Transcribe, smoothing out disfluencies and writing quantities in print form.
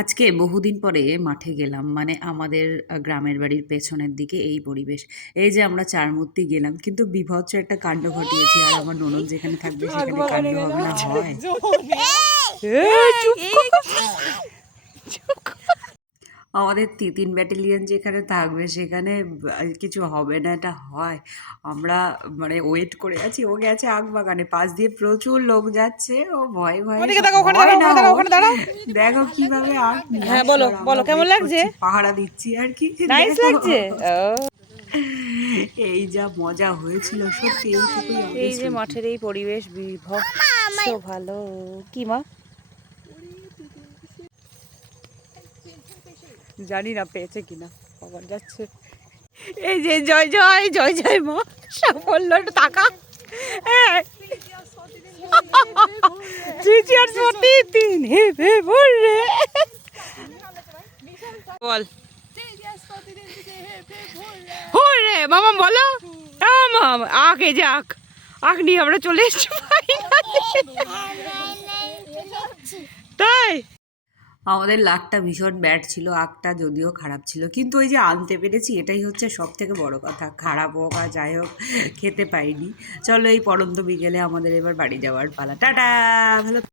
আজকে বহুদিন পরে মাঠে গেলাম। মানে আমাদের গ্রামের বাড়ির পেছনের দিকে এই পরিবেশ। এই যে আমরা চারমূর্তি গেলাম, কিন্তু বীভৎস একটা কাণ্ড ঘটিয়েছি। আর আমার ননদ যেখানে থাকবে সেখানে কাণ্ড হবে না হয়? আমাদের ৩ ব্যাটালিয়ন যেখানে থাকবে সেখানে কিছু হবে না, এটা হয়? আমরা মানে ওয়েট করে আছি। ও গেছে আখবাগানে, পাশ দিয়ে প্রচুর লোক যাচ্ছে। ও ভয়ে ভয়ে ভয় না ওর, দেখো কিভাবে আখ নিয়ে হ্যাঁ, আসলো বলো আর আমরা বলো কেমন ওয়েট লাগছে? করছি, পাহারা দিচ্ছি আর কি। নাইস দেখো লাগছে। এই যা মজা হয়েছিল সত্যি, এইটুকুই আমাদের এই যে স্মৃতি। মাঠের এই পরিবেশ বিভৎস ভালো। কি মা? জানি না পেয়েছে কিনা, আবার যাচ্ছে। এই যে জয় জয় জয় জয় মা, সাফল্য টাকা। তিন হে হে বল রে, বল রে মামা, বলো মাম। আগে যাক, আখ নিয়ে আমরা চলে এসেছি। তাই আমাদের লাকটা ভীষণ ব্যাড ছিল, আখটা যদিও খারাপ ছিল, কিন্তু ওই যে আনতে পেরেছি এটাই হচ্ছে সব থেকে বড় কথা। খারাপ হোক আর যাই হোক, খেতে পাইনি। চলো এই পড়ন্ত বিকেলে আমাদের এবার বাড়ি যাওয়ার পালা। টাটা, ভালো।